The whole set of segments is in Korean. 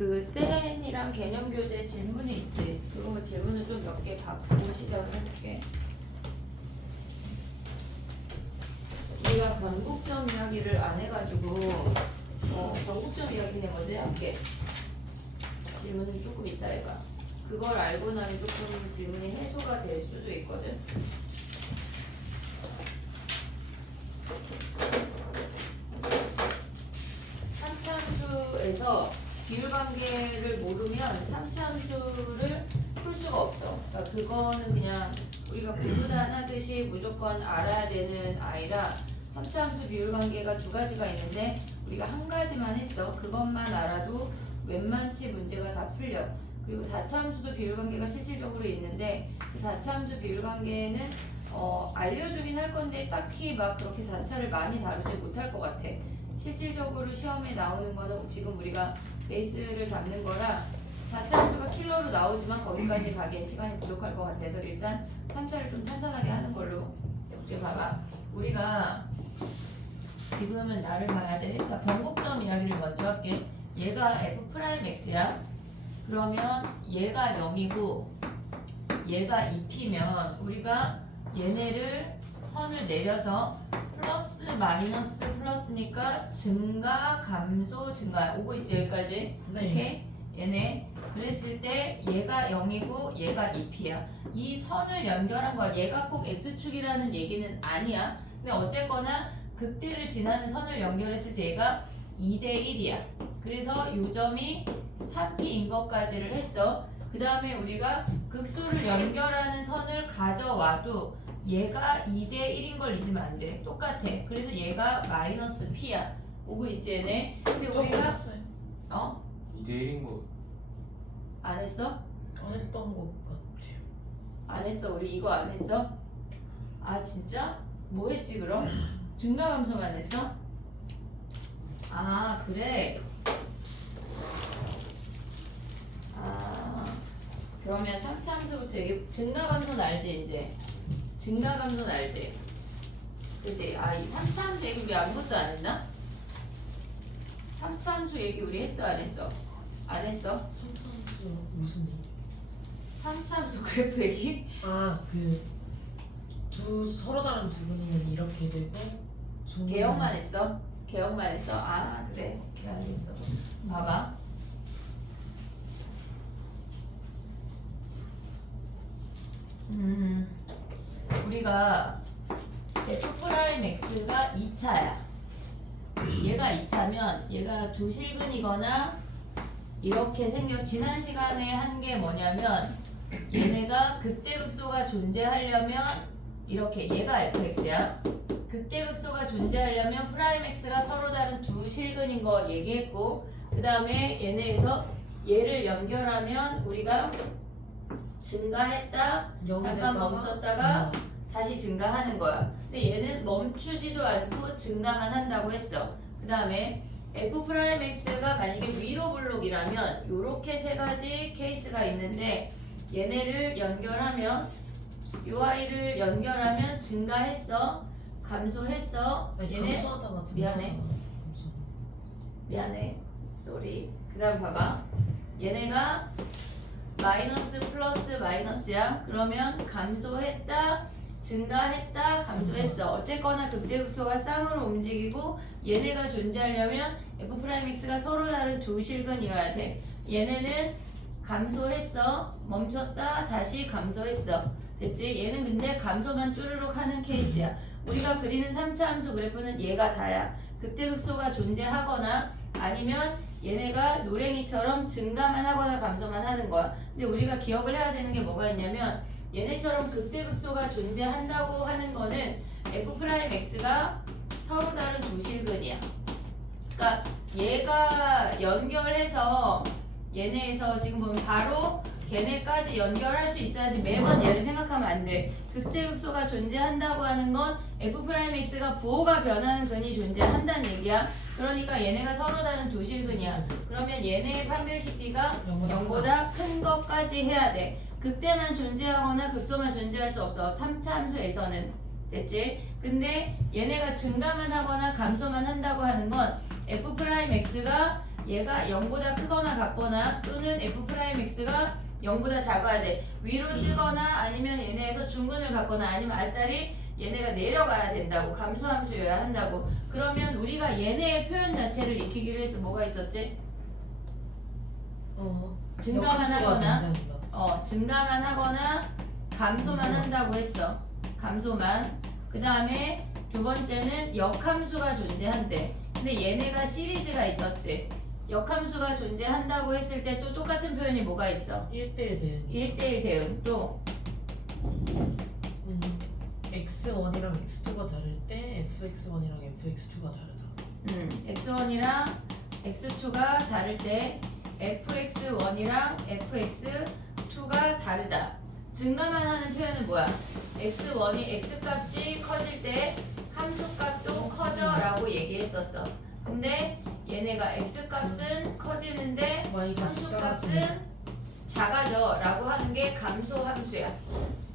그 셀이랑 개념 교재 질문이 있지. 그거 뭐 질문을 좀 몇 개 받고 시작을 해볼게. 우리가 변곡점 이야기를 안 해가지고 변곡점 이야기 그냥 먼저 해볼게. 질문은 조금 있다 얘가. 그걸 알고 나면 조금 질문이 해소가 될 수도 있거든. 삼차함수에서 비율관계를 모르면 삼차함수를 풀 수가 없어. 그러니까 그거는 그냥 우리가 구분단 하듯이 무조건 알아야 되는 아이라 삼차함수 비율관계가 두 가지가 있는데 우리가 한 가지만 했어. 그것만 알아도 웬만치 문제가 다 풀려. 그리고 4차함수도 비율관계가 실질적으로 있는데 그 4차함수 비율관계는 알려주긴 할 건데 딱히 막 그렇게 4차를 많이 다루지 못할 것 같아. 실질적으로 시험에 나오는 거는 지금 우리가 베이스를 잡는 거라 4차함수가 킬러로 나오지만 거기까지 가기엔 시간이 부족할 것 같아서 일단 3차를 좀 탄탄하게 하는 걸로. 이렇게 봐봐. 우리가 지금은 나를 봐야 돼. 그러니까 변곡점 이야기를 먼저 할게. 얘가 f'x야. 그러면 얘가 0이고 얘가 2p면 우리가 얘네를 선을 내려서 플러스 마이너스 플러스니까 증가 감소 증가 오고 있지 여기까지. 네. 오케이? 얘네 그랬을 때 얘가 0이고 얘가 2p야. 이 선을 연결한 거야. 얘가 꼭 x축이라는 얘기는 아니야. 근데 어쨌거나 그때를 지나는 선을 연결했을 때 얘가 2대 1이야. 그래서 요 점이 3p인 것까지를 했어. 그 다음에 우리가 극소를 연결하는 선을 가져와도 얘가 2대 1인 걸 잊으면 안 돼. 똑같아. 그래서 얘가 마이너스 p야. 오고 있지 얘네. 근데 우리가 했어요. 2대 1인 거 안 했어? 안 했던 것 같아요. 안 했어. 우리 이거 안 했어? 아 진짜? 뭐 했지 그럼? 증가감소만 했어? 아 그래. 아 그러면 3차함수부터 얘기. 증가감소는 알지 이제? 증가감소는 알지? 그치? 아 이 3차함수 얘기 우리 아무것도 안 했나? 3차함수 얘기 우리 했어 안 했어? 안 했어? 삼성수 무슨 얘기? 3차함수 그래프 얘기? 두 서로 다른 두 분이면 이렇게 되고 개혁만 했어? 개혁만 했어? 아 그래 오케이 알겠어. 봐봐 우리가 f'x가 2차야. 얘가 2차면 얘가 두 실근이거나 이렇게 생겨. 지난 시간에 한 게 뭐냐면 얘네가 극대극소가 존재하려면 이렇게 얘가 fx야. 극대극소가 존재하려면 프라임 x가 서로 다른 두 실근인 거 얘기했고 그 다음에 얘네에서 얘를 연결하면 우리가 증가했다 잠깐 멈췄다가 다시 증가하는 거야. 근데 얘는 멈추지도 않고 증가만 한다고 했어. 그 다음에 f'x가 만약에 위로 블록이라면 요렇게 세 가지 케이스가 있는데 얘네를 연결하면 요 아이를 연결하면 증가했어 감소했어. 얘네 감소하다가 미안해. 미안해 쏘리. 그 다음 봐봐. 얘네가 마이너스 플러스 마이너스야. 그러면 감소했다 증가했다 감소했어. 어쨌거나 극대극소가 쌍으로 움직이고 얘네가 존재하려면 f'x가 서로 다른 두 실근이어야 돼. 얘네는 감소했어 멈췄다 다시 감소했어. 됐지? 얘는 근데 감소만 쭈르륵 하는 케이스야. 우리가 그리는 3차 함수 그래프는 얘가 다야. 극대극소가 존재하거나 아니면 얘네가 노랭이처럼 증가만 하거나 감소만 하는 거야. 근데 우리가 기억을 해야 되는 게 뭐가 있냐면 얘네처럼 극대극소가 존재한다고 하는 거는 f'x가 서로 다른 두 실근이야. 그러니까 얘가 연결해서 얘네에서 지금 보면 바로 걔네까지 연결할 수 있어야지. 매번 얘를 생각하면 안 돼. 극대극소가 존재한다고 하는 건 f'x가 부호가 변하는 근이 존재한다는 얘기야. 그러니까 얘네가 서로 다른 두 실근이야. 그러면 얘네의 판별식 D가 0보다 큰 것까지 해야 돼. 극대만 존재하거나 극소만 존재할 수 없어. 3차 함수에서는. 됐지? 근데 얘네가 증가만 하거나 감소만 한다고 하는 건 f'x가 얘가 0보다 크거나 같거나 또는 f'x가 0보다 작아야 돼. 위로 뜨거나 아니면 얘네에서 중근을 갖거나 아니면 아싸리 얘네가 내려가야 된다고. 감소함수여야 한다고. 그러면 우리가 얘네의 표현 자체를 익히기로 해서 뭐가 있었지? 증가만 역함수가 하거나 존재한다. 증가만 하거나 감소만 한다고 했어. 감소만. 그 다음에 두 번째는 역함수가 존재한대. 근데 얘네가 시리즈가 있었지. 역함수가 존재한다고 했을 때 또 똑같은 표현이 뭐가 있어? 1대1 대응. 1대1 대응. 또 x1이랑 x2가 다를 때 fx1이랑 fx2가 다르다. x1이랑 x2가 다를 때 fx1이랑 fx2가 다르다. 증가만 하는 표현은 뭐야? x1이 x값이 커질 때 함수값도 커져 라고 얘기했었어. 근데 얘네가 x값은 커지는데 함수값은 작아져 라고 하는 게 감소함수야.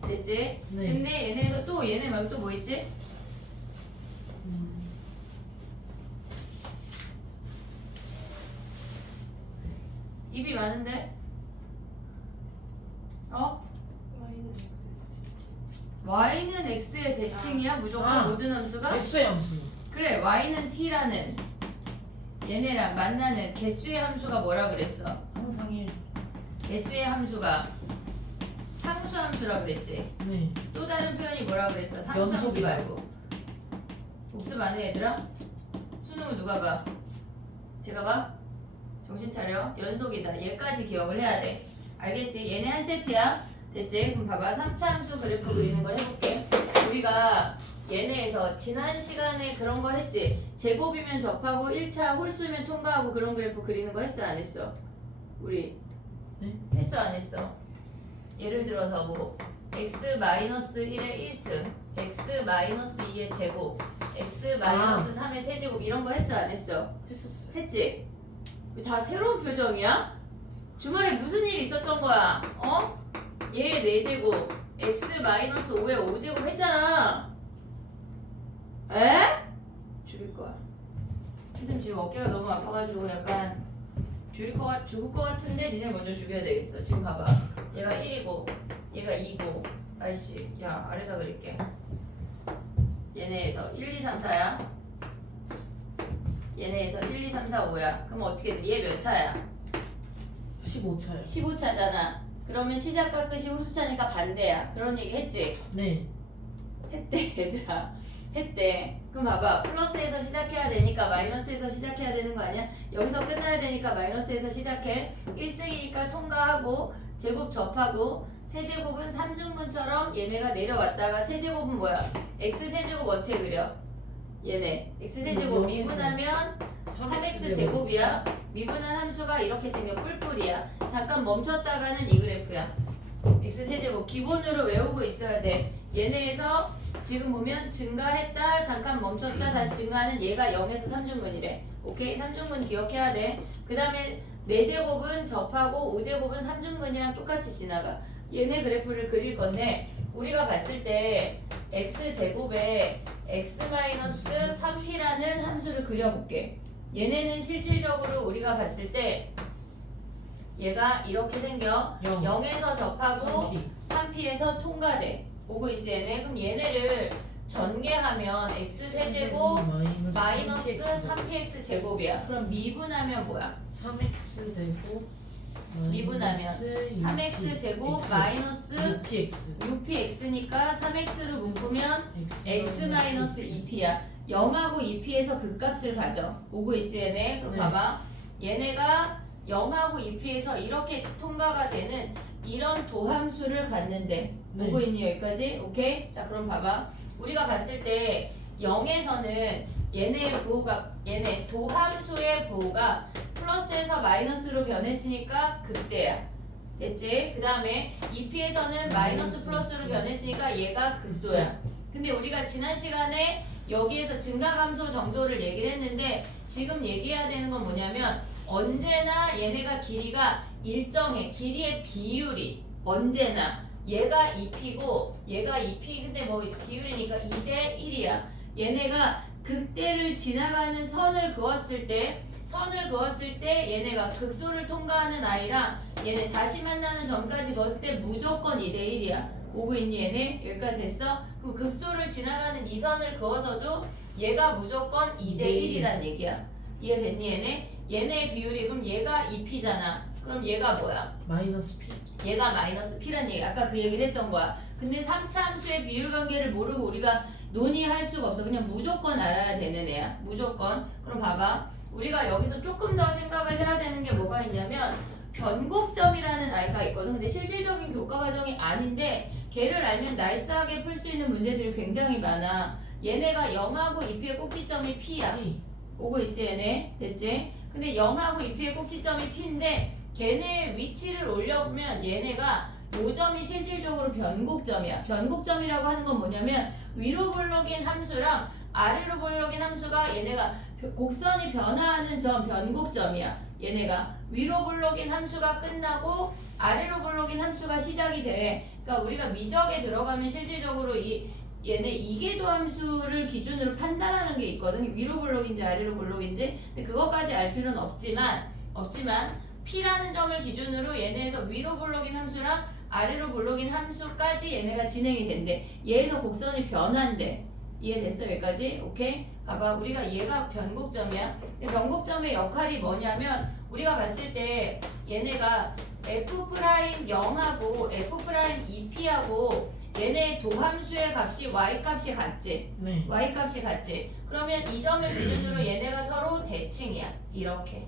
됐지? 네. 근데 얘네에서 또 얘네 말고 또 뭐 있지? 입이 많은데? y는 x의 대칭이야? 무조건 모든 함수가? 개수의 함수. 그래, y는 t라는 얘네랑 만나는 개수의 함수가 뭐라 그랬어? 항상 1. 개수의 함수가 상수함수라 그랬지? 네. 또 다른 표현이 뭐라 그랬어? 상수함수 연속이다. 말고. 복습 안 해, 얘들아? 수능은 누가 봐? 제가 봐? 정신 차려. 연속이다. 얘까지 기억을 해야 돼. 알겠지? 얘네 한 세트야. 됐지? 그럼 봐봐. 3차 함수 그래프 그리는 걸 해볼게. 우리가 얘네에서 지난 시간에 그런 거 했지? 제곱이면 접하고 1차 홀수면 통과하고 그런 그래프 그리는 거 했어? 안 했어? 우리 네? 했어? 안 했어? 예를 들어서 뭐 x-1의 1승, x-2의 제곱, x-3의 세제곱 이런 거 했어? 안 했어? 했었어요. 했지? 왜 다 새로운 표정이야? 주말에 무슨 일 있었던 거야? 어? 얘 4제곱, x-5의 5제곱 했잖아. 에? 죽일 거야. 선생님 지금 어깨가 너무 아파가지고 약간 죽을 것 같은데 니네 먼저 죽여야 되겠어. 지금 봐봐. 얘가 1이고 얘가 2고 아이씨 야 아래다 그릴게. 얘네에서 1, 2, 3, 4야. 얘네에서 1, 2, 3, 4, 5야. 그럼 어떻게 돼? 얘 몇 차야? 15차요. 15차잖아. 그러면 시작과 끝이 홀수차니까 반대야. 그런 얘기 했지? 네. 했대 얘들아. 했대. 그럼 봐봐. 플러스에서 시작해야 되니까 마이너스에서 시작해야 되는 거 아니야? 여기서 끝나야 되니까 마이너스에서 시작해. 1승이니까 통과하고 제곱 접하고 세제곱은 3중분처럼 얘네가 내려왔다가 세제곱은 뭐야? x세제곱 어떻게 그려? 얘네 x세제곱 미분하면 3x 제곱이야. 미분한 함수가 이렇게 생겨 뿔뿔이야. 잠깐 멈췄다가는 이 그래프야. x 세제곱 기본으로 외우고 있어야 돼. 얘네에서 지금 보면 증가했다 잠깐 멈췄다 다시 증가하는 얘가 0에서 3중근이래. 오케이? 3중근 기억해야 돼. 그 다음에 4제곱은 접하고 5제곱은 3중근이랑 똑같이 지나가. 얘네 그래프를 그릴 건데 우리가 봤을 때 x제곱에 x-3p라는 함수를 그려볼게. 얘네는 실질적으로 우리가 봤을 때 얘가 이렇게 생겨. 0에서 접하고 3p에서 통과돼. 오고 있지 얘네. 그럼 얘네를 전개하면 x세제곱 마이너스 3px 제곱이야. 그럼 미분하면 뭐야? 3x제곱 미분하면 3x 제곱 마이너스 6px 6px니까 3x로 묶으면 x-2p야. 0하고 2p에서 극값을 가져. 오고 있지 얘네. 그럼 네. 봐봐. 얘네가 0하고 2p에서 이렇게 통과가 되는 이런 도함수를 갖는데 네. 오고 있니 여기까지? 오케이? 자 그럼 봐봐. 우리가 봤을 때 0에서는 얘네의 부호가 얘네 도함수의 부호가 플러스에서 마이너스로 변했으니까 극대야. 됐지? 그 다음에 2p에서는 마이너스 플러스로 변했으니까 얘가 극소야. 근데 우리가 지난 시간에 여기에서 증가 감소 정도를 얘기를 했는데 지금 얘기해야 되는 건 뭐냐면 언제나 얘네가 길이가 일정해. 길이의 비율이 언제나 얘가 2p고 얘가 2p 근데 뭐 비율이니까 2대 1이야. 얘네가 극대를 지나가는 선을 그었을 때 선을 그었을 때 얘네가 극소를 통과하는 아이랑 얘네 다시 만나는 점까지 그었을 때 무조건 2대1이야. 오고 있니 얘네? 여기까지 됐어? 그럼 극소를 지나가는 이 선을 그어서도 얘가 무조건 2대1이란 얘기야. 이해됐니 얘네? 얘네의 비율이 그럼 얘가 2p잖아. 그럼 얘가 뭐야? 마이너스 P. 얘가 마이너스 P란 얘기. 아까 그 얘기를 했던 거야. 근데 3차 함수의 비율 관계를 모르고 우리가 논의할 수가 없어. 그냥 무조건 알아야 되는 애야. 무조건. 그럼 봐봐. 우리가 여기서 조금 더 생각을 해야 되는 게 뭐가 있냐면 변곡점이라는 아이가 있거든. 근데 실질적인 교과 과정이 아닌데 걔를 알면 나이스하게 풀 수 있는 문제들이 굉장히 많아. 얘네가 0하고 2p의 꼭지점이 P야. P. 오고 있지 얘네? 됐지? 근데 0하고 2p의 꼭지점이 P인데 걔네의 위치를 올려보면 얘네가 요 점이 실질적으로 변곡점이야. 변곡점이라고 하는 건 뭐냐면 위로 볼록인 함수랑 아래로 볼록인 함수가 얘네가 곡선이 변화하는 점 변곡점이야. 얘네가 위로 볼록인 함수가 끝나고 아래로 볼록인 함수가 시작이 돼. 그러니까 우리가 미적에 들어가면 실질적으로 얘네 이계도 함수를 기준으로 판단하는 게 있거든. 위로 볼록인지 아래로 볼록인지. 근데 그것까지 알 필요는 없지만 P라는 점을 기준으로 얘네에서 위로 볼록인 함수랑 아래로 볼록인 함수까지 얘네가 진행이 된대. 얘에서 곡선이 변한대. 이해됐어 여기까지? 오케이? 봐봐 우리가 얘가 변곡점이야. 근데 변곡점의 역할이 뭐냐면 우리가 봤을 때 얘네가 F'0하고 F'2p하고 얘네 도함수의 값이 y 값이 같지? 네. y 값이 같지? 그러면 이 점을 기준으로 얘네가 서로 대칭이야. 이렇게.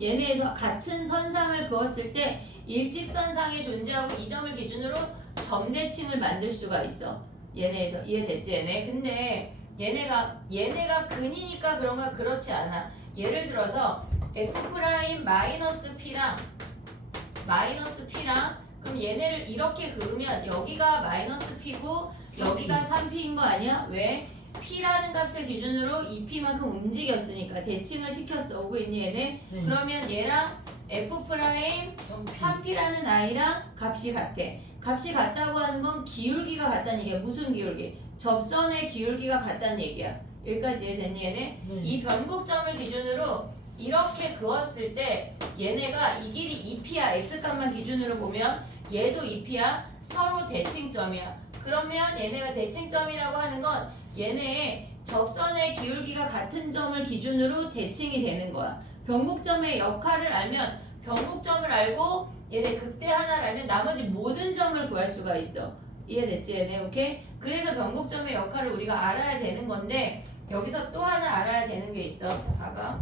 얘네에서 같은 선상을 그었을 때 일직선상에 존재하고 이 점을 기준으로 점대칭을 만들 수가 있어. 얘네에서 이해됐지 얘네? 근데 얘네가 근이니까 그런가 그렇지 않아. 예를 들어서 F'-P랑 그럼 얘네를 이렇게 그으면 여기가 마이너스 P고 여기가 3P인 거 아니야? 왜? P라는 값을 기준으로 2P만큼 움직였으니까 대칭을 시켰어. 오고 있니 얘네? 네. 그러면 얘랑 F'3P라는 아이랑 값이 같아. 값이 같다고 하는 건 기울기가 같다는 얘기야. 무슨 기울기? 접선의 기울기가 같다는 얘기야. 여기까지 이해됐니 얘네? 네. 이 변곡점을 기준으로 이렇게 그었을 때 얘네가 이 길이 2p야. x값만 기준으로 보면 얘도 2p야. 서로 대칭점이야. 그러면 얘네가 대칭점이라고 하는 건 얘네의 접선의 기울기가 같은 점을 기준으로 대칭이 되는 거야. 변곡점의 역할을 알면 변곡점을 알고 얘네 극대 하나를 알면 나머지 모든 점을 구할 수가 있어. 이해됐지 얘네? 오케이? 그래서 변곡점의 역할을 우리가 알아야 되는 건데 여기서 또 하나 알아야 되는 게 있어. 자 봐봐.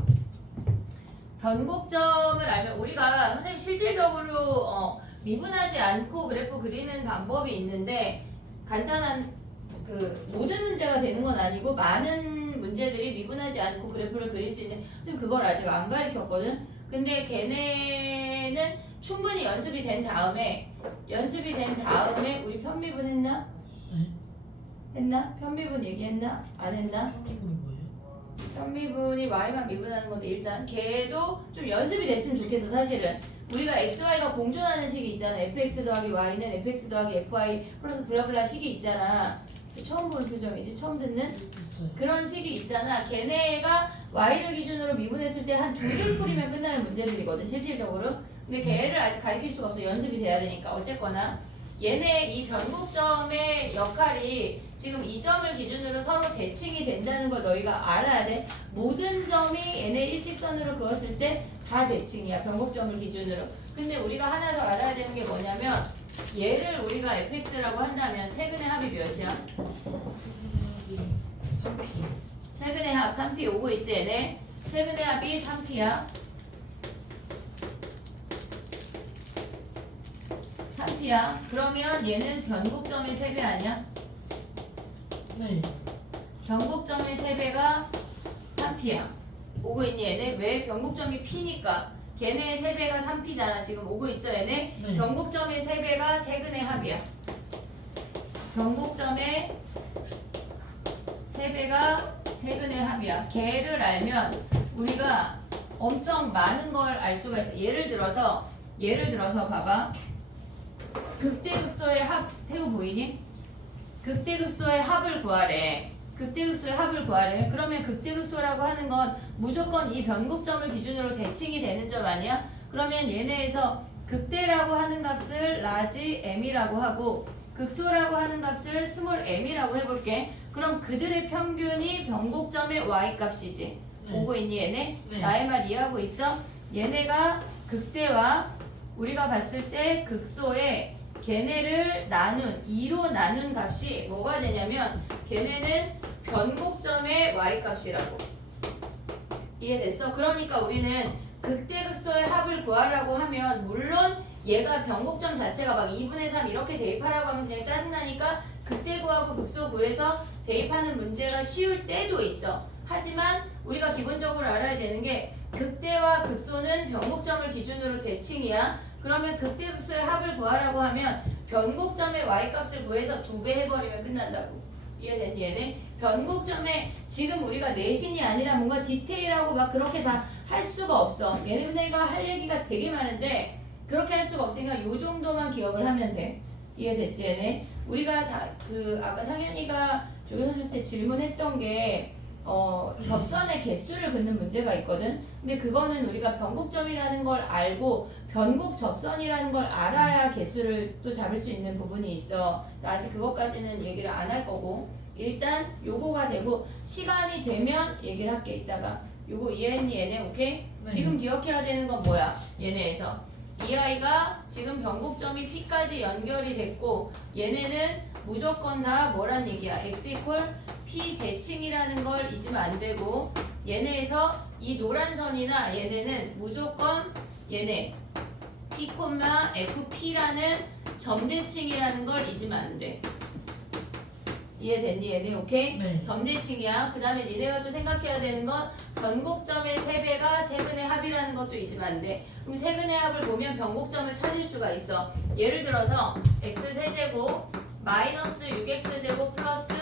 변곡점을 알면 우리가 선생님 실질적으로 미분하지 않고 그래프 그리는 방법이 있는데 간단한 그 모든 문제가 되는 건 아니고 많은 문제들이 미분하지 않고 그래프를 그릴 수 있는 선생님 그걸 아직 안 가르쳤거든. 근데 걔네는 충분히 연습이 된 다음에 우리 편미분 했나? 네. 했나? 편미분 얘기했나? 안 했나? 편미분이 뭐예요? 편미분이 y만 미분하는 건데 일단 걔도 좀 연습이 됐으면 좋겠어. 사실은 우리가 xy가 공존하는 식이 있잖아. fx 더하기 y는 fx 더하기 fy 플러스 블라블라 식이 있잖아. 처음 보는 표정이지? 처음 듣는? 있어요. 그런 식이 있잖아. 걔네가 y를 기준으로 미분했을 때 한 두 줄 풀이면 끝나는 문제들이거든 실질적으로. 근데 걔를 아직 가르칠 수가 없어. 연습이 돼야 되니까. 어쨌거나 얘네 이 변곡점의 역할이 지금 이 점을 기준으로 서로 대칭이 된다는 걸 너희가 알아야 돼. 모든 점이 얘네 일직선으로 그었을 때 다 대칭이야. 변곡점을 기준으로. 근데 우리가 하나 더 알아야 되는 게 뭐냐면 얘를 우리가 fx라고 한다면 세근의 합이 몇이야? 3P. 세근의 합 3p 오고 있지 얘네? 세근의 합이 3p야. 3p야. 그러면 얘는 변곡점의 3배 아니야? 네. 변곡점의 3배가 3p야. 오고 있니 얘네? 왜? 변곡점이 p니까. 걔네의 3배가 3p잖아. 지금 오고 있어 얘네? 네. 변곡점의 3배가 세근의 합이야. 변곡점의 3배가 세근의 합이야. 걔를 알면 우리가 엄청 많은 걸 알 수가 있어. 예를 들어서 봐봐. 극대극소의 합 태우 보이니? 극대극소의 합을 구하래. 극대극소의 합을 구하래. 그러면 극대극소라고 하는 건 무조건 이 변곡점을 기준으로 대칭이 되는 점 아니야? 그러면 얘네에서 극대라고 하는 값을 라지 m이라고 하고 극소라고 하는 값을 스몰 m이라고 해볼게. 그럼 그들의 평균이 변곡점의 y 값이지. 오고 있니 얘네? 네. 나의 말 이해하고 있어? 얘네가 극대와 우리가 봤을 때 극소의 걔네를 나눈 2로 나눈 값이 뭐가 되냐면 걔네는 변곡점의 y 값이라고. 이해됐어? 그러니까 우리는 극대극소의 합을 구하라고 하면 물론 얘가 변곡점 자체가 막 2분의 3 이렇게 대입하라고 하면 그냥 짜증나니까 극대 구하고 극소 구해서 대입하는 문제가 쉬울 때도 있어. 하지만 우리가 기본적으로 알아야 되는 게 극대와 극소는 변곡점을 기준으로 대칭이야. 그러면 극대극소의 합을 구하라고 하면 변곡점의 y값을 구해서 2배 해버리면 끝난다고. 이해됐니 얘네? 변곡점에 지금 우리가 내신이 아니라 뭔가 디테일하고 막 그렇게 다 할 수가 없어. 얘네가 할 얘기가 되게 많은데 그렇게 할 수가 없으니까 요 정도만 기억을 하면 돼. 이해됐지 얘네? 우리가 다 그 아까 상현이가 조교선생님한테 질문했던 게 접선의 개수를 긋는 문제가 있거든. 근데 그거는 우리가 변곡점이라는 걸 알고 변곡 접선이라는 걸 알아야 개수를 또 잡을 수 있는 부분이 있어. 그래서 아직 그것까지는 얘기를 안 할 거고 일단 요거가 되고 시간이 되면 얘기를 할게 이따가. 요거 이해했니 얘네? 오케이? 네. 지금 기억해야 되는 건 뭐야? 얘네에서 이 아이가 지금 변곡점이 P까지 연결이 됐고 얘네는 무조건 다 뭐란 얘기야? X 이퀄 P 대칭이라는 걸 잊으면 안 되고 얘네에서 이 노란 선이나 얘네는 무조건 얘네 P, FP라는 점대칭이라는 걸 잊으면 안 돼. 이해됐니 얘네? 오케이? 네. 점대칭이야. 그 다음에 니네가 또 생각해야 되는 건 변곡점의 세배가 세근의 합이라는 것도 잊으면 안 돼. 그럼 세근의 합을 보면 변곡점을 찾을 수가 있어. 예를 들어서 x세제곱 마이너스 6x제곱 플러스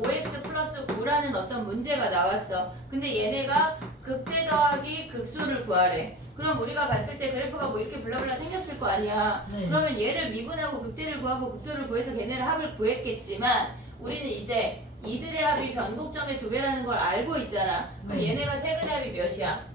5x 플러스 9라는 어떤 문제가 나왔어. 근데 얘네가 극대 더하기 극소를 구하래. 그럼 우리가 봤을 때 그래프가 뭐 이렇게 블라블라 생겼을 거 아니야. 네. 그러면 얘를 미분하고 극대를 구하고 극소를 구해서 걔네를 합을 구했겠지만 우리는 이제 이들의 합이 변곡점의 2배라는 걸 알고 있잖아. 그럼 네. 얘네가 세근의 합이 몇이야?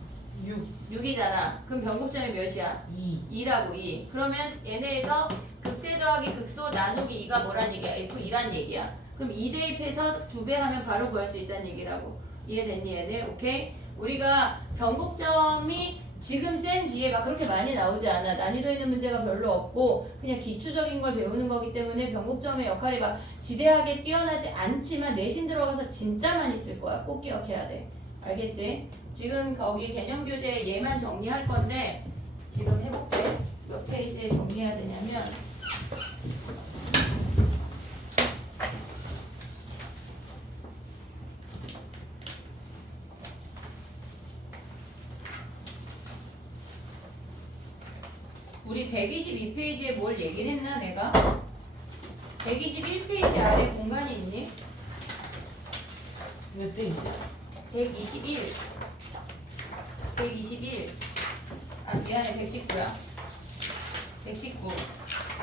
6, 6이잖아. 그럼 변곡점이 몇이야? 2. 2라고 2. 그러면 얘네에서 극대 더하기 극소 나누기 2가 뭐란 얘기야? F2란 얘기야. 그럼 2 대입해서 2배 하면 바로 구할 수 있다는 얘기라고. 이해됐니 얘네? 오케이? 우리가 변곡점이 지금 센 B에 막 그렇게 많이 나오지 않아. 난이도 있는 문제가 별로 없고 그냥 기초적인 걸 배우는 거기 때문에 변곡점의 역할이 막 지대하게 뛰어나지 않지만 내신 들어가서 진짜 많이 쓸 거야. 꼭 기억해야 돼. 알겠지? 지금 거기 개념 교재 얘만 정리할 건데 지금 해볼게. 몇 페이지에 정리해야 되냐면 우리 122페이지에 뭘 얘기를 했나 내가? 121페이지 아래 공간이 있니? 몇 페이지야? 121 아 미안해 119야 119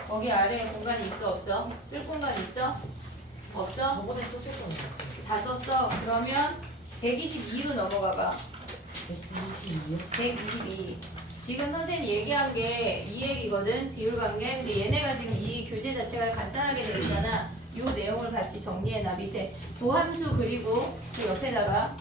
거기 아래에 공간이 있어 없어? 쓸 공간 있어? 없어? 저번에 썼었던 거 같아. 다 썼어? 그러면 122로 넘어가봐 122요? 122 지금 선생님 얘기한 게 이 얘기거든 비율관계. 근데 얘네가 지금 이 교재 자체가 간단하게 되어 있잖아. 요 내용을 같이 정리해놔. 밑에 도함수 그리고 그 옆에다가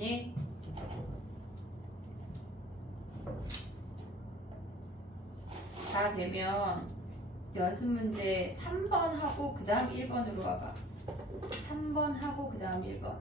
됐니? 다 되면 연습 문제 3번 하고 그 다음 1번으로 와봐. 3번 하고 그 다음 1번.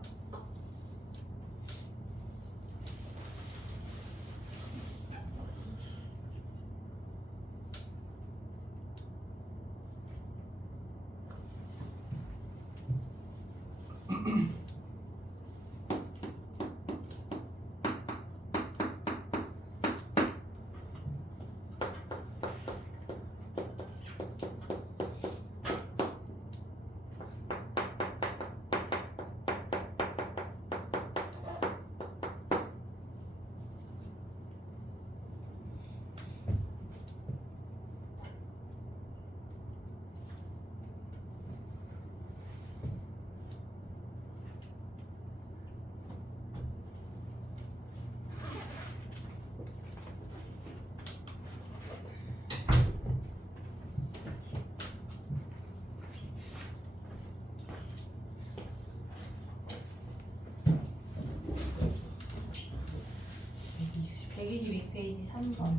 백이십. 122페이지 3번.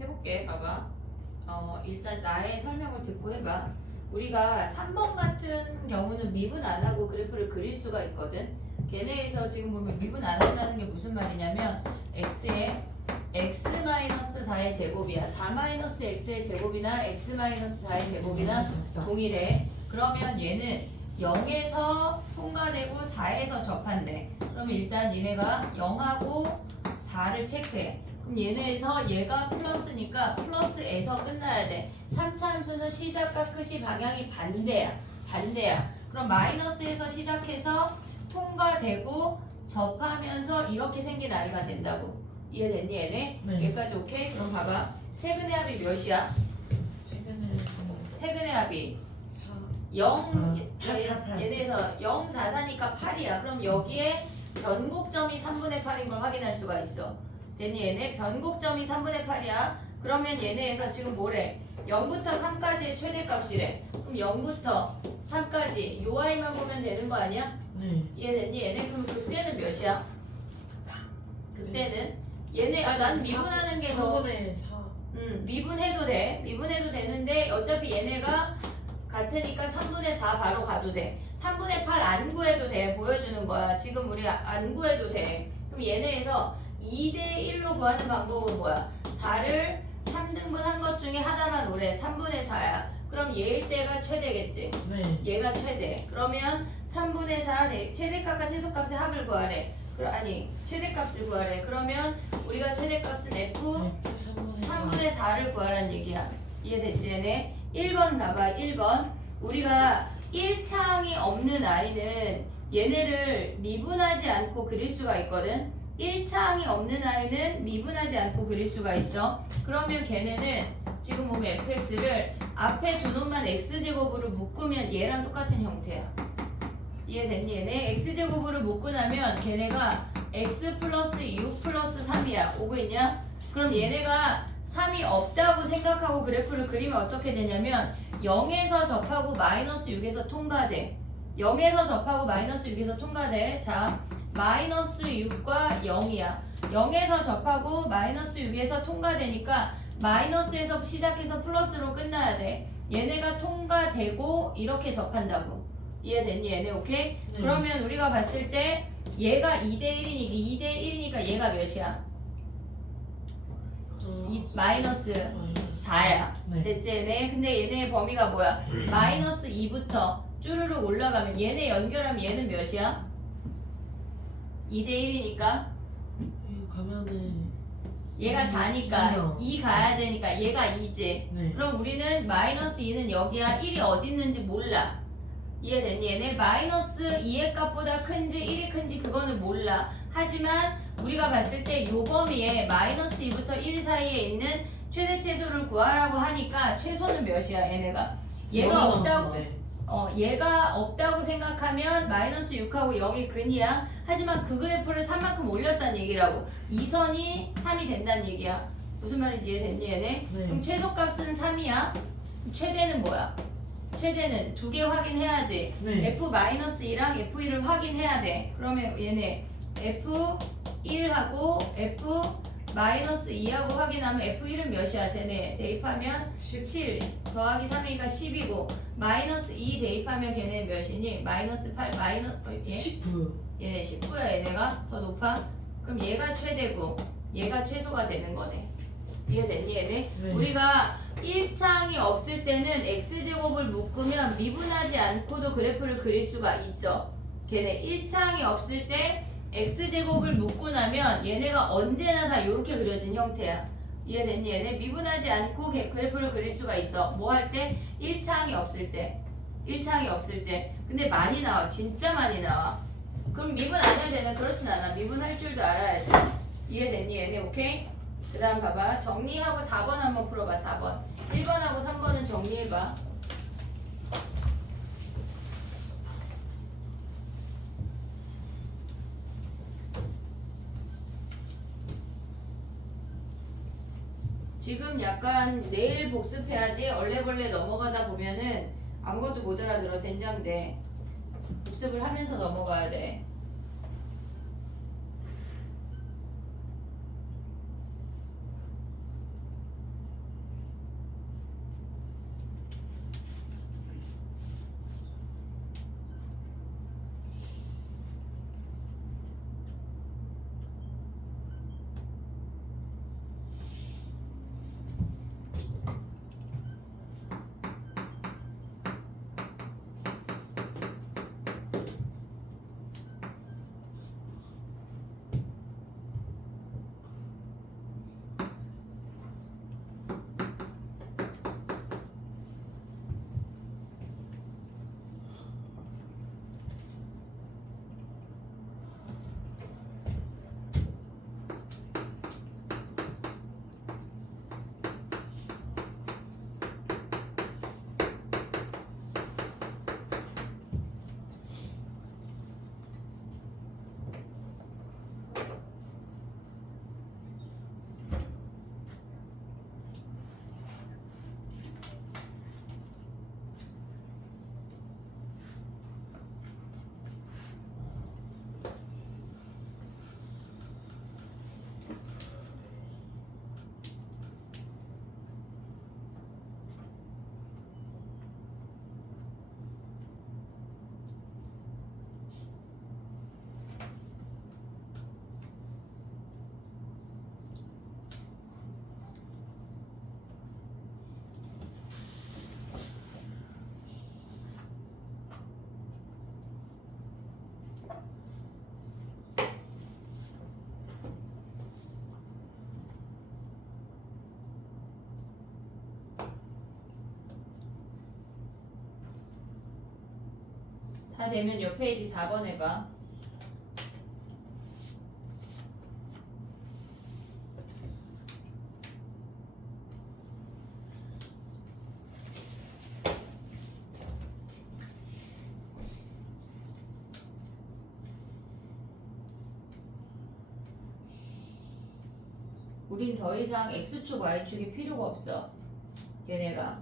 해볼게. 봐봐. 일단 나의 설명을 듣고 해봐. 우리가 3번 같은 경우는 미분 안 하고 그래프를 그릴 수가 있거든. 걔네에서 지금 보면 미분 안 한다는 게 무슨 말이냐면 x에 x-4의 제곱이야. 4-x의 제곱이나 x-4의 제곱이나 동일해. 그러면 얘는 0에서 통과되고 4에서 접한대. 그러면 일단 얘네가 0하고 4를 체크해. 그럼 얘네에서 얘가 플러스니까 플러스에서 끝나야 돼. 3차 함수는 시작과 끝이 방향이 반대야. 그럼 마이너스에서 시작해서 통과되고 접하면서 이렇게 생긴 아이가 된다고. 이해됐니 얘네? 네. 여기까지 오케이? 그럼 봐봐. 세근의 합이 몇이야? 최근에 세근의 합이 4. 0, 팔. 얘네에서 0, 4, 4니까 8이야. 그럼 여기에 변곡점이 3분의 8인 걸 확인할 수가 있어. 됐니 얘네? 변곡점이 3분의 8이야. 그러면 얘네에서 지금 뭐래? 0부터 3까지의 최대값이래. 그럼 0부터 3까지 요 아이만 보면 되는 거 아니야? 네. 이해됐니 얘네? 그럼 그때는 몇이야? 그때는 얘네 난 미분하는 게 더 3분의 4. 미분해도 돼. 미분해도 되는데 어차피 얘네가 같으니까 3분의 4 바로 가도 돼. 3분의 8 안 구해도 돼. 보여주는 거야. 지금 우리 안 구해도 돼. 그럼 얘네에서 2대1로 구하는 방법은 뭐야? 4를 3등분 한 것 중에 하나만 오래. 3분의 4야. 그럼 얘일 때가 최대겠지. 네. 얘가 최대. 그러면 3분의 4 최대값과 최소값의 합을 구하래. 아니 최대값을 구하래. 그러면 우리가 최대값은 F 3분의 4를 구하라는 얘기야. 이해됐지 얘네? 1번 가봐. 1번. 우리가 1차항이 없는 아이는 얘네를 미분하지 않고 그릴 수가 있거든. 1차항이 없는 아이는 미분하지 않고 그릴 수가 있어. 그러면 걔네는 지금 보면 fx를 앞에 두 놈만 x제곱으로 묶으면 얘랑 똑같은 형태야. 이해됐니 얘네? x제곱으로 묶고 나면 걔네가 x 플러스 6 플러스 3이야. 오고 있냐? 그럼 얘네가 3이 없다고 생각하고 그래프를 그리면 어떻게 되냐면 0에서 접하고 마이너스 6에서 통과돼. 0에서 접하고 마이너스 6에서 통과돼. 자, 마이너스 6과 0이야. 0에서 접하고 마이너스 6에서 통과되니까 마이너스에서 시작해서 플러스로 끝나야 돼. 얘네가 통과되고 이렇게 접한다고. 이해됐니 얘네? 오케이? 네. 그러면 우리가 봤을 때 얘가 2대1이니까 얘가 몇이야? 마이너스 4야. 네. 됐지 얘네? 근데 얘네의 범위가 뭐야? 마이너스 2부터 쭈르륵 올라가면 얘네 연결하면 얘는 몇이야? 2대1이니까 여기 가면은 얘가 4니까 이요. 2 가야 되니까 얘가 2지. 네. 그럼 우리는 마이너스 2는 여기야. 1이 어디 있는지 몰라. 이해됐니? 얘네 마이너스 2의 값보다 큰지 1이 큰지 그거는 몰라. 하지만 우리가 봤을 때 요 범위에 마이너스 2부터 1 사이에 있는 최대 최소를 구하라고 하니까 최소는 몇이야 얘네가? 얘가 없다고 얘가 없다고 생각하면 마이너스 6하고 0이 근이야. 하지만 그 그래프를 3만큼 올렸다는 얘기라고. 이 선이 3이 된다는 얘기야. 무슨 말인지 이해됐니 얘네? 네. 그럼 최소값은 3이야. 최대는 뭐야? 최대는 두 개 확인해야지. 네. F-2랑 F1을 확인해야 돼. 그러면 얘네 F1하고 F-2하고 확인하면 F1은 몇이야? 쟤네 대입하면 7 더하기 3이니까 10이고 마이너스 2 대입하면 걔네 몇이니? 마이너스 8 얘? 19. 얘네 19야 얘네가 더 높아? 그럼 얘가 최대고 얘가 최소가 되는 거네. 이해됐니 얘네? 네. 우리가 1창이 없을 때는 x제곱을 묶으면 미분하지 않고도 그래프를 그릴 수가 있어. 걔네 1창이 없을 때 x제곱을 묶고 나면 얘네가 언제나 다 이렇게 그려진 형태야. 이해됐니 얘네? 미분하지 않고 그래프를 그릴 수가 있어. 뭐 할 때? 1창이 없을 때. 1창이 없을 때. 근데 많이 나와. 진짜 많이 나와. 그럼 미분 안 해도 되면 그렇진 않아. 미분할 줄도 알아야지. 이해됐니 얘네? 오케이? 그 다음 봐봐. 정리하고 4번 한번 풀어봐. 4번. 1번하고 3번은 정리해봐. 지금 약간 내일 복습해야지. 얼레벌레 넘어가다 보면은 아무것도 못 알아들어. 된장돼. 복습을 하면서 넘어가야 돼. 다 되면 옆 페이지 4번 해봐. 우린 더 이상 X축, Y축이 필요가 없어. 걔네가.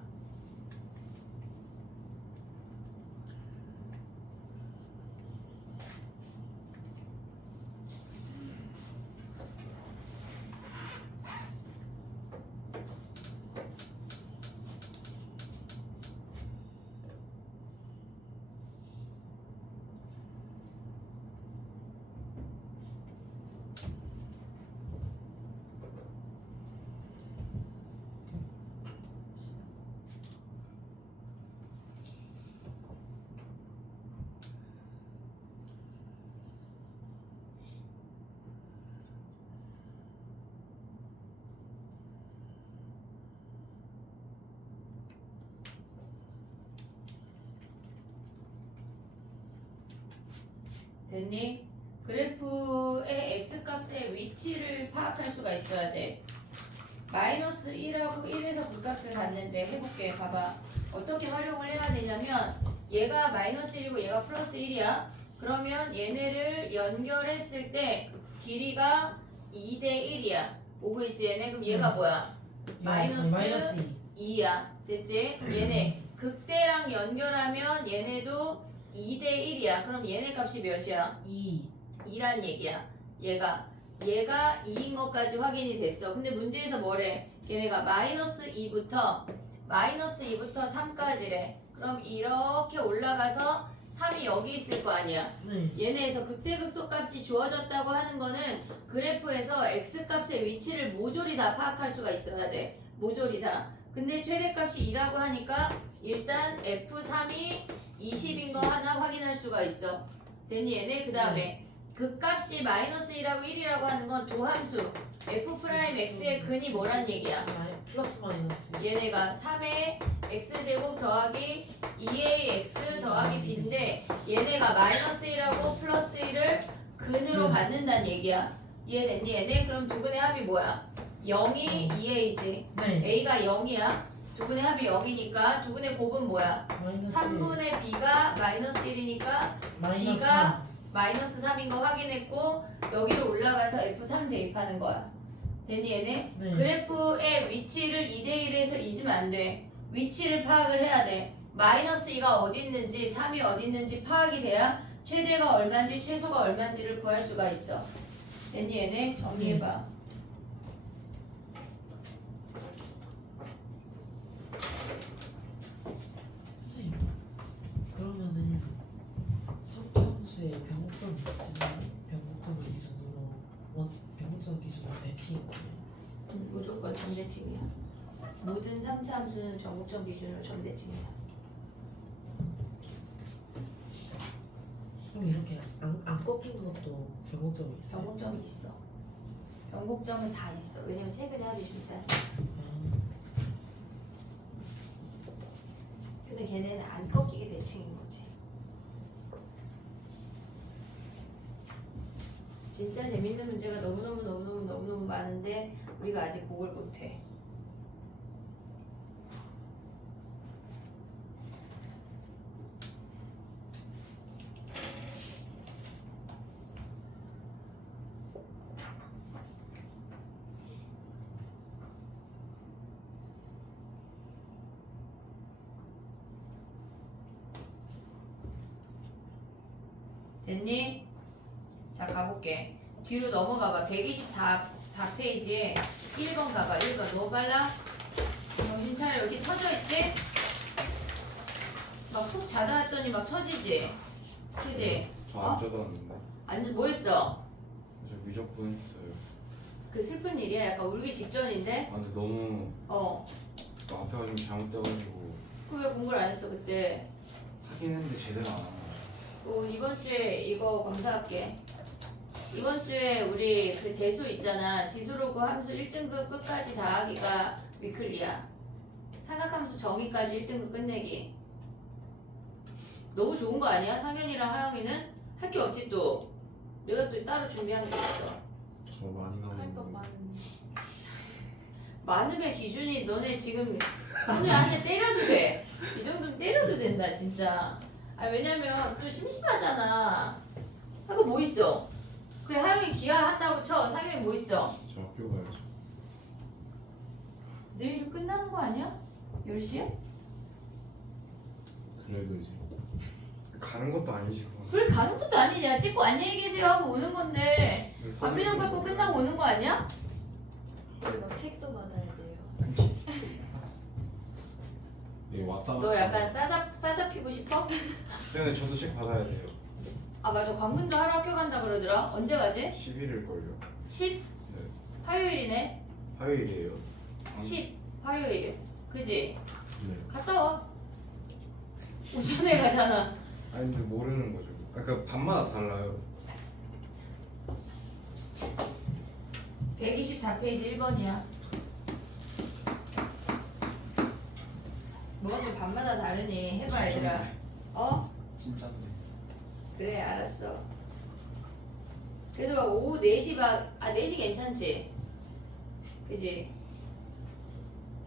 됐니? 그래프의 x값의 위치를 파악할 수가 있어야 돼. 마이너스 1하고 1에서 그 값을 갖는데 해볼게. 봐봐. 어떻게 활용을 해야 되냐면 얘가 마이너스 1이고 얘가 플러스 1이야. 그러면 얘네를 연결했을 때 길이가 2대 1이야. 오고 있지 얘네? 그럼 얘가 뭐야? 마이너스 2야. 됐지? 얘네 극대랑 연결하면 얘네도 2대 1이야. 그럼 얘네 값이 몇이야? 2란 얘기야. 얘가 2인 것까지 확인이 됐어. 근데 문제에서 뭐래? 걔네가 마이너스 2부터 3까지래. 그럼 이렇게 올라가서 3이 여기 있을 거 아니야. 네. 얘네에서 극대극소 값이 주어졌다고 하는 거는 그래프에서 x값의 위치를 모조리 다 파악할 수가 있어야 돼. 모조리 다. 근데 최대값이 2라고 하니까 일단 f3이 20인 거 하나 확인할 수가 있어. 됐니 얘네? 그 다음에 그 값이 마이너스 1하고 1이라고 하는 건 도함수 f'x의 근이 뭐란 얘기야? 플러스 마이너스. 얘네가 3의 x제곱 더하기 2의 x 더하기 b인데 얘네가 마이너스 1하고 플러스 1을 근으로 갖는다는 얘기야. 이해됐니 얘네? 그럼 두근의 합이 뭐야? 0이 2a지. 네. a가 0이야. 두근의 합이 0이니까 두근의 곱은 뭐야? 마이너스 3분의 b가 마이너스 1이니까 마이너스 b가 마이너스 3인 거 확인했고 여기로 올라가서 F3 대입하는 거야. 됐니 얘네? 네. 그래프의 위치를 2대1에서 잊으면 안 돼. 위치를 파악을 해야 돼. 마이너스 2가 어디 있는지 3이 어디 있는지 파악이 돼야 최대가 얼마인지 최소가 얼마인지를 구할 수가 있어. 됐니 얘네? 정리해봐. 선생님, 그러면은 삼차함수에 변곡점이 있으면 변곡점을 기준으로 변곡점 기준으로 대칭인 거예요. 무조건 점대칭이야. 모든 3차 함수는 변곡점 기준으로 점대칭이야. 그럼 이렇게 안 꺾이는 것도 변곡점이 있어요? 변곡점이 있어. 변곡점은 다 있어. 왜냐면 세근의 합이 존재해. 근데 걔네는 안 꺾이게 대칭인 거지. 진짜 재밌는 문제가 너무너무 많은데 우리가 아직 그걸 못해. 됐니? 자 가볼게. 뒤로 넘어가봐. 124페이지에 1번 가봐. 1번 너무 빨라? 정신 차려. 여기 쳐져있지? 막 푹 자다 왔더니 막 쳐지지? 그지? 저안 쫓아왔는데. 완전 뭐 했어? 저 무조건 했어요. 그 슬픈 일이야? 약간 울기 직전인데? 아 근데 너무 앞에가 좀 잘못돼가지고 그럼 왜 공부를 안 했어 그때? 하긴 했는데 제대로 안 하고. 이번 주에 이거 검사할게. 이번 주에 우리 그 대수 있잖아. 지수로그 함수 1등급 끝까지 다 하기가 위클리야. 삼각함수 정의까지 1등급 끝내기. 너무 좋은 거 아니야? 상현이랑 하영이는? 할 게 없지 또. 내가 또 따로 준비한 게 있어. 저 많이 할 것 나오는데. 많은. 많음의 기준이 너네 지금 오늘 한 대 때려도 돼. 이 정도면 때려도 된다 진짜. 아 왜냐면 또 심심하잖아. 하고 뭐 있어? 그래 하영이 기아 한다고 쳐. 상현이 뭐 있어? 저 학교 가야죠. 내일은 끝나는 거 아니야? 10시에? 그래도 이제 가는 것도 아니지 그건. 그래 가는 것도 아니냐. 찍고 안녕히 계세요 하고 오는 건데 안면허 받고 끝나고 오는 거 아니야? 그리고 책도 받아야 돼요. 예 왔다. 너 약간 싸잡히고 싶어? 근데 저도 책 받아야 돼요. 아 맞아 광근도 하러 학교 간다 그러더라. 언제 가지? 11일 걸요. 10? 네. 화요일이네. 화요일이에요. 10 화요일 그지? 네. 갔다 와. 오전에 가잖아. 아니 근데 모르는 거죠. 그러니까 밤마다 달라요. 124페이지 1번이야. 뭐가 또 밤마다 다르니? 해봐 얘들아. 어? 진짜인데. 그래 알았어. 그래도 막 오후 4시 막 4시 괜찮지? 그지?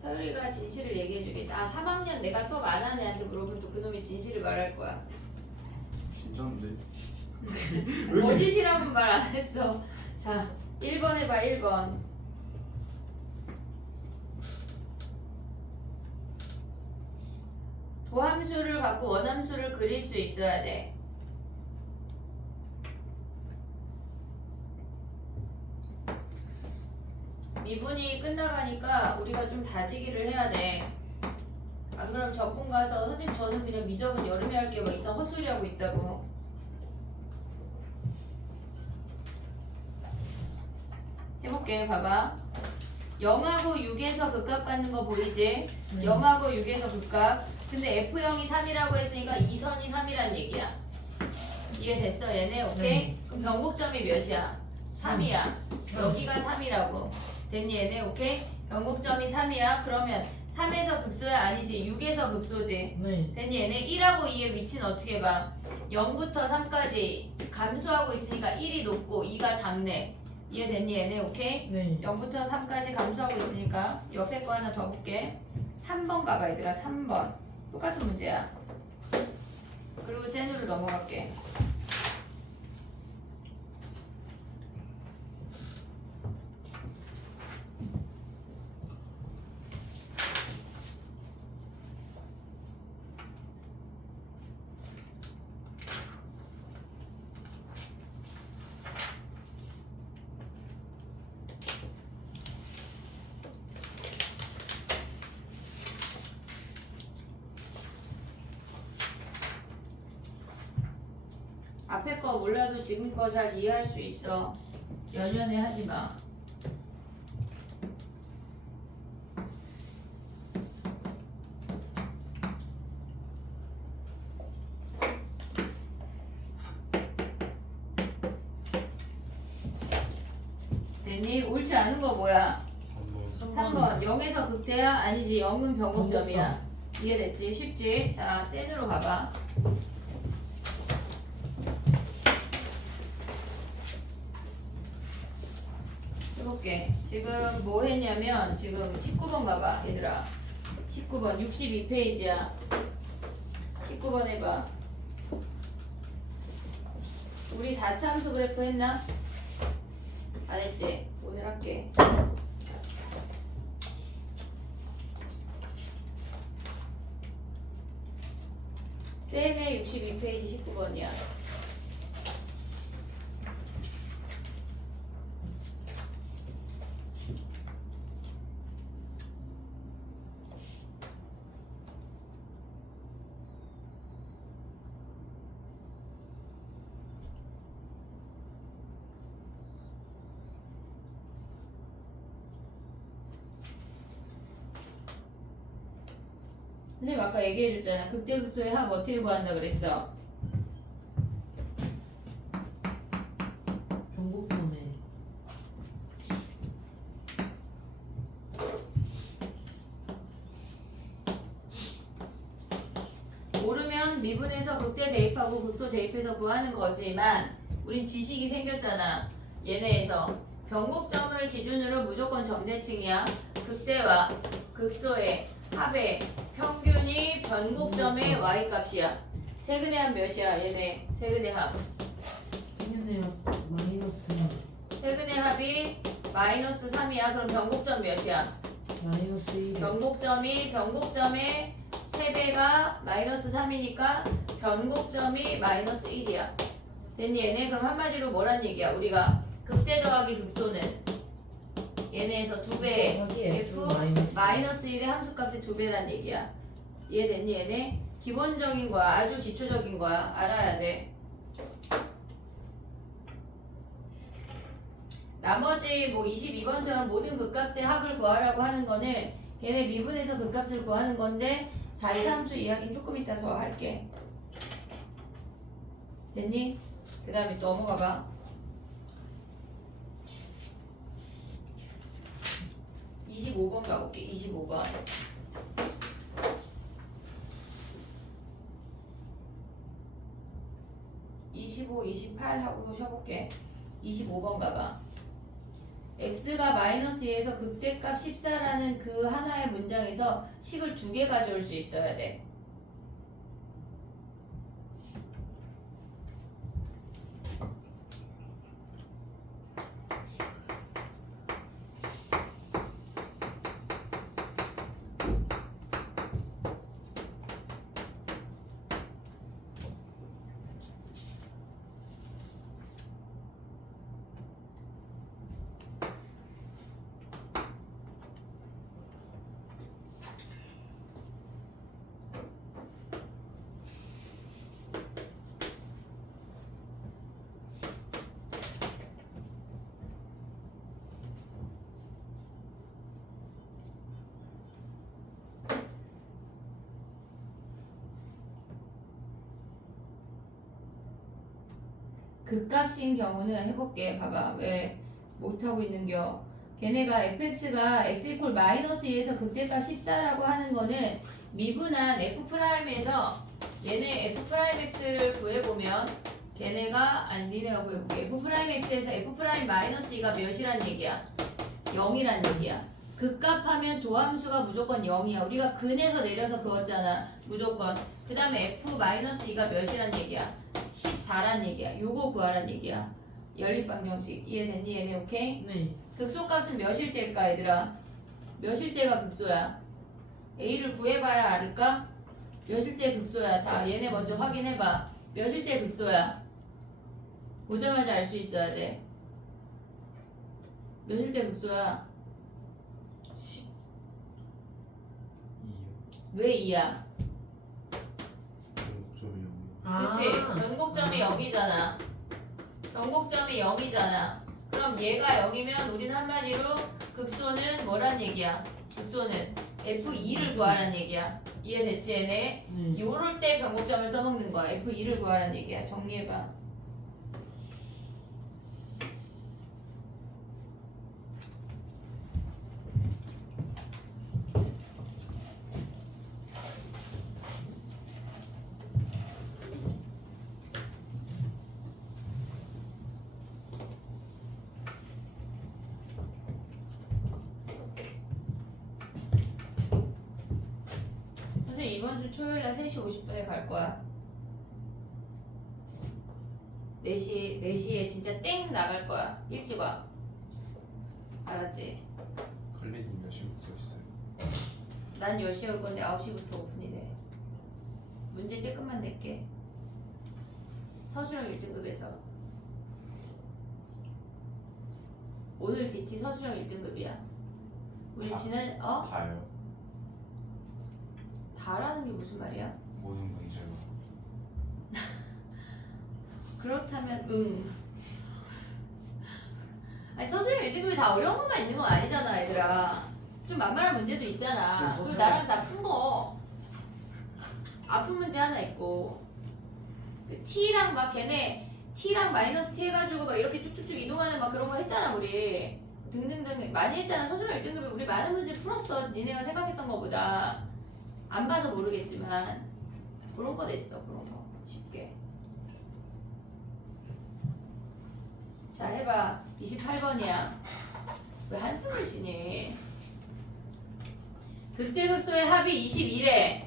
서율이가 진실을 얘기해주겠다. 3학년 내가 수업 안 하는 애한테 물어보면 또 그놈이 진실을 말할 거야. 진짜인데. 거짓이라고는 말 안 했어. 자, 1번 해봐, 1번. 도함수를 갖고 원함수를 그릴 수 있어야 돼. 미분이 끝나가니까 우리가 좀 다지기를 해야 돼. 안 그럼 적분 가서 선생님 저는 그냥 미적은 여름에 할게요. 막 이딴 헛소리 하고 있다고. 해볼게. 봐봐. 0하고 6에서 극값 갖는 거 보이지? 0하고 6에서 극값. 근데 F형이 3이라고 했으니까 2선이 3이란 얘기야. 이해됐어 얘네? 오케이? 네. 그럼 변곡점이 몇이야? 3이야. 여기가 3이라고. 됐니 얘네? 오케이? 변곡점이 3이야. 그러면 3에서 극소야? 아니지. 6에서 극소지. 네. 됐니 얘네? 1하고 2의 위치는 어떻게 봐? 0부터 3까지 감소하고 있으니까 1이 높고 2가 작네. 이해됐니 얘네? 오케이? 네. 0부터 3까지 감소하고 있으니까 옆에 거 하나 더 볼게. 3번 가봐 얘들아. 3번 똑같은 문제야. 그리고 센으로 넘어갈게. 앞에 거 몰라도 지금 거 잘 이해할 수 있어. 연연해 하지 마. 됐니? 옳지 않은 거 뭐야? 3번. 3번 0에서 극대야? 아니지. 0은 변곡점이야. 이해됐지? 쉽지? 자, 센으로 가봐. 해볼게. 지금 뭐 했냐면 지금 19번 가봐 얘들아. 19번 62페이지야. 19번 해봐. 우리 4차 함수 그래프 했나? 안 했지? 오늘 할게. 센의 62페이지 19번이야. 선생님 아까 얘기해줬잖아. 극대극소의 합 어떻게 구한다 그랬어? 변곡점에 모르면 미분에서 극대 대입하고 극소 대입해서 구하는 거지만 우린 지식이 생겼잖아. 얘네에서 변곡점을 기준으로 무조건 점대칭이야. 극대와 극소의 합의 평균이 변곡점의 y값이야. 세근의 합 몇이야? 얘네 세근의 합. 생겼네요. 마이너스 세근의 합이 마이너스 3이야. 그럼 변곡점 몇이야? 마이너스 1. 변곡점의 3배가 마이너스 3이니까 변곡점이 마이너스 1이야. 됐니 얘네? 그럼 한마디로 뭐란 얘기야? 우리가 극대 더하기 극소는 얘네에서 2배 F 마이너스 1의 함수값의 2배란 얘기야. 이해됐니 얘네? 기본적인 거야. 아주 기초적인 거야. 알아야 돼. 나머지 뭐 22번처럼 모든 극값의 합을 구하라고 하는 거는 걔네 미분에서 극값을 구하는 건데 4차 함수 이야기는 조금 이따 더 할게. 됐니? 그 다음에 또 넘어가 봐. 25번 가볼게. 25번. 25, 28 하고 쉬어볼게. 25번 가봐. x가 마이너스 2에서 극대값 14라는 그 하나의 문장에서 식을 2개 가져올 수 있어야 돼. 극값인 경우는 해볼게. 봐봐. 왜 못하고 있는겨? 걔네가 fx가 x 이퀄 마이너스 2에서 극대값 14라고 하는 거는 미분한 f'에서 얘네 f'x를 구해보면 걔네가 아니 니네가 구해볼게. f'x에서 f' 마이너스 2가 몇이란 얘기야? 0이란 얘기야. 극값하면 도함수가 무조건 0이야. 우리가 근에서 내려서 그었잖아. 무조건. 그 다음에 f 마이너스 2가 몇이란 얘기야? 14란 얘기야. 요거 구하란 얘기야. 연립방정식 이해됐니? 얘네 오케이? 네. 극소값은 몇일 때일까 얘들아? 몇일 때가 극소야? A를 구해봐야 알을까? 몇일 때 극소야? 자 얘네 먼저 확인해봐. 몇일 때 극소야? 보자마자 알 수 있어야 돼. 몇일 때 극소야? 2요. 왜 2야? 목점이요. 그치? 변곡점이 0이잖아. 변곡점이 0이잖아. 그럼 얘가 0이면 우린 한마디로 극소는 뭐란 얘기야? 극소는 F2를 구하란 얘기야. 이해됐지 얘네? 네. 요럴 때 변곡점을 써먹는 거야. F2를 구하란 얘기야. 정리해봐. 선생님 이번 주 토요일날 3시 50분에 갈 거야. 4시에 진짜 땡 나갈 거야. 일찍 와. 알았지? 관리님 몇 시부터 있어요? 난 10시에 올 건데 9시부터 오픈이래. 문제 조금만 낼게. 서술형 1등급에서. 오늘 DT 서술형 1등급이야. 우리 다. 지난 다요. 다라는 게 무슨 말이야? 모든 문제가. 그렇다면 아니 서술형 1등급이 다 어려운 것만 있는 건 아니잖아 얘들아. 좀 만만한 문제도 있잖아. 네, 그리고 서술형. 나랑 다 푼 거 아픈 문제 하나 있고 그 T랑 막 걔네 T랑 마이너스 T 해가지고 막 이렇게 쭉쭉쭉 이동하는 막 그런 거 했잖아 우리. 등등등 많이 했잖아. 서술형 1등급에 우리 많은 문제 풀었어. 니네가 생각했던 거보다. 안 봐서 모르겠지만 그런 거 냈어. 그런 거 쉽게. 자 해봐. 28번이야. 왜 한숨을 쉬니? 극대극소의 합이 21에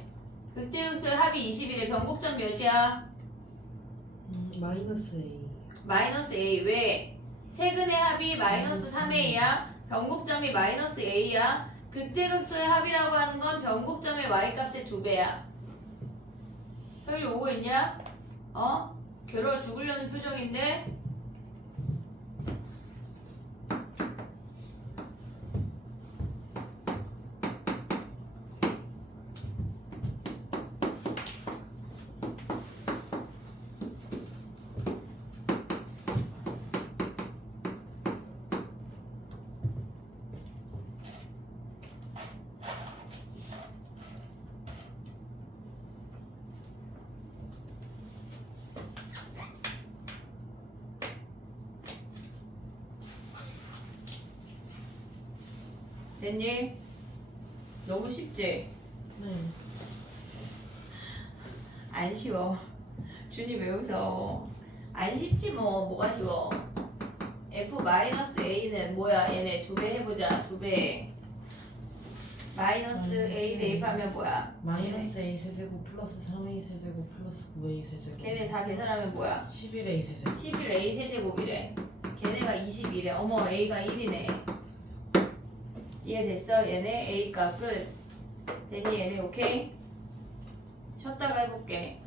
극대극소의 합이 21에 변곡점 몇이야? 마이너스 A. 마이너스 A. 왜? 세근의 합이 마이너스 3A야. 변곡점이 마이너스 A야. 극대극소의 합이라고 하는 건 변곡점의 Y값의 2배야. 서율이 오고 있냐? 괴로워 죽으려는 표정인데? 낸일 너무 쉽지? 네. 안 쉬워. 준이 왜 웃어? 안 쉽지 뭐. 뭐가 쉬워? f-a는 뭐야? 얘네 2배 해보자. 2배. 마이너스 a 대입하면 뭐야? 마이너스 A 세제곱 플러스 3A 세제곱 플러스 9A 세제곱. 걔네 다 계산하면 뭐야? 11A 세제곱. 11a 세제곱이래. 걔네가 22래. 어머 a가 1이네. 이해됐어? 얘네 a 값 끝. 되니 얘네 오케이? 쉬었다가 해볼게.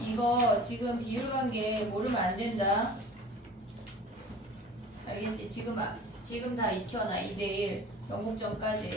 이거 지금 비율 관계 모르면 안 된다. 알겠지? 지금 다 익혀놔. 2대1 영국점까지.